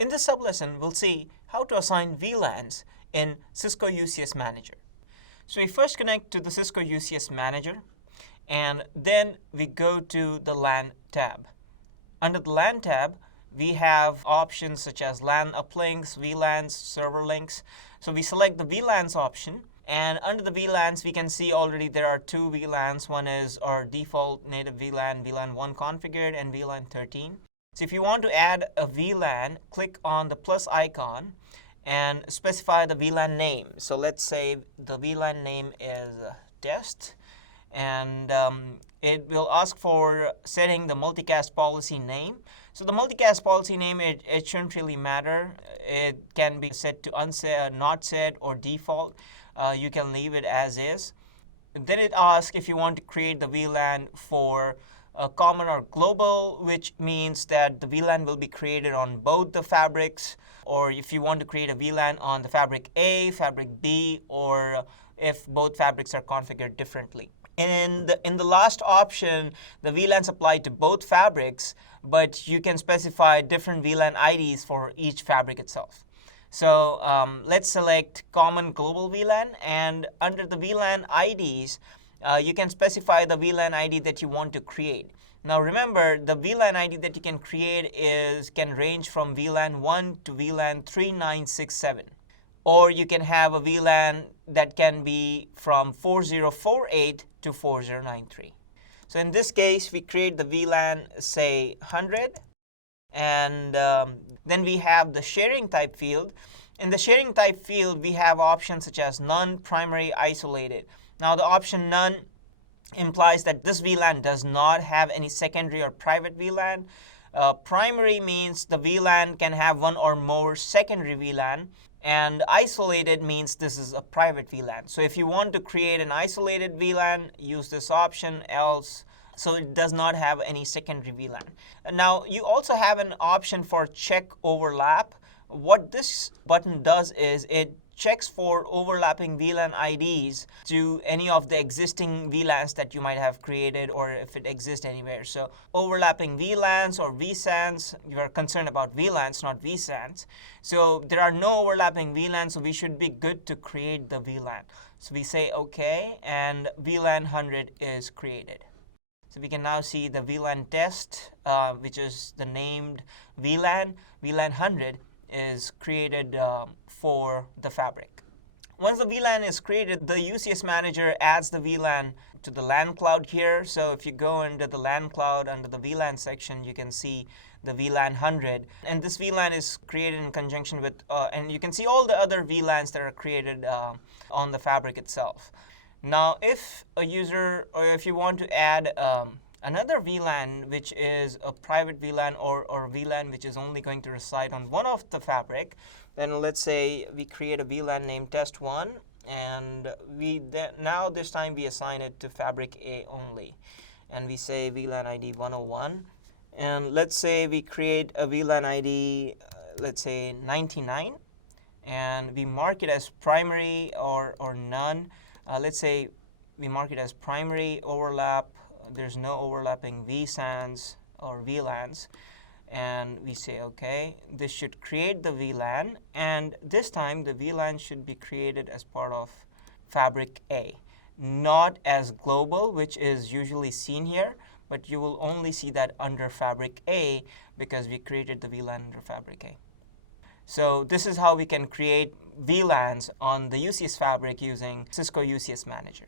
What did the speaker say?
In this sublesson, we'll see how to assign VLANs in Cisco UCS Manager. So we first connect to the Cisco UCS Manager, and then we go to the LAN tab. Under the LAN tab, we have options such as LAN uplinks, VLANs, server links. So we select the VLANs option, and under the VLANs, we can see already there are two VLANs. One is our default native VLAN, VLAN 1 configured, and VLAN 13. So if you want to add a VLAN, click on the plus icon and specify the VLAN name. So let's say the VLAN name is test, and it will ask for setting the multicast policy name. So the multicast policy name, it shouldn't really matter. It can be set to unset, not set, or default. You can leave it as is. Then it asks if you want to create the VLAN for common or global, which means that the VLAN will be created on both the fabrics, or if you want to create a VLAN on the fabric A, fabric B, or if both fabrics are configured differently. In the last option, the VLANs apply to both fabrics, but you can specify different VLAN IDs for each fabric itself. So let's select common global VLAN, and under the VLAN IDs, you can specify the VLAN ID that you want to create. Now remember, the VLAN ID that you can create can range from VLAN 1 to VLAN 3967. Or you can have a VLAN that can be from 4048 to 4093. So in this case, we create the VLAN, say 100, and then we have the sharing type field. In the sharing type field, we have options such as none, primary, isolated. Now the option none implies that this VLAN does not have any secondary or private VLAN. Primary means the VLAN can have one or more secondary VLAN, and isolated means this is a private VLAN. So if you want to create an isolated VLAN, use this option, else. So it does not have any secondary VLAN. Now you also have an option for check overlap. What this button does is it checks for overlapping VLAN IDs to any of the existing VLANs that you might have created, or if it exists anywhere. So overlapping VLANs or vSANs, you are concerned about VLANs, not vSANs. So there are no overlapping VLANs, so we should be good to create the VLAN. So we say OK, and VLAN 100 is created. So we can now see the VLAN test, which is the named VLAN. VLAN 100 is created for the fabric. Once the VLAN is created, the UCS Manager adds the VLAN to the LAN cloud here. So if you go into the LAN cloud, under the VLAN section, you can see the VLAN 100. And this VLAN is created in conjunction with, and you can see all the other VLANs that are created on the fabric itself. Now, if a user, or if you want to add another VLAN, which is a private VLAN or VLAN which is only going to reside on one of the fabric, then let's say we create a VLAN named test1, and now this time we assign it to fabric A only. And we say VLAN ID 101. And let's say we create a VLAN ID, let's say 99, and we mark it as primary or none. Let's say we mark it as primary overlap. There's no overlapping vSANs or VLANs. And we say, OK, this should create the VLAN. And this time, the VLAN should be created as part of fabric A, not as global, which is usually seen here. But you will only see that under fabric A because we created the VLAN under fabric A. So this is how we can create VLANs on the UCS fabric using Cisco UCS Manager.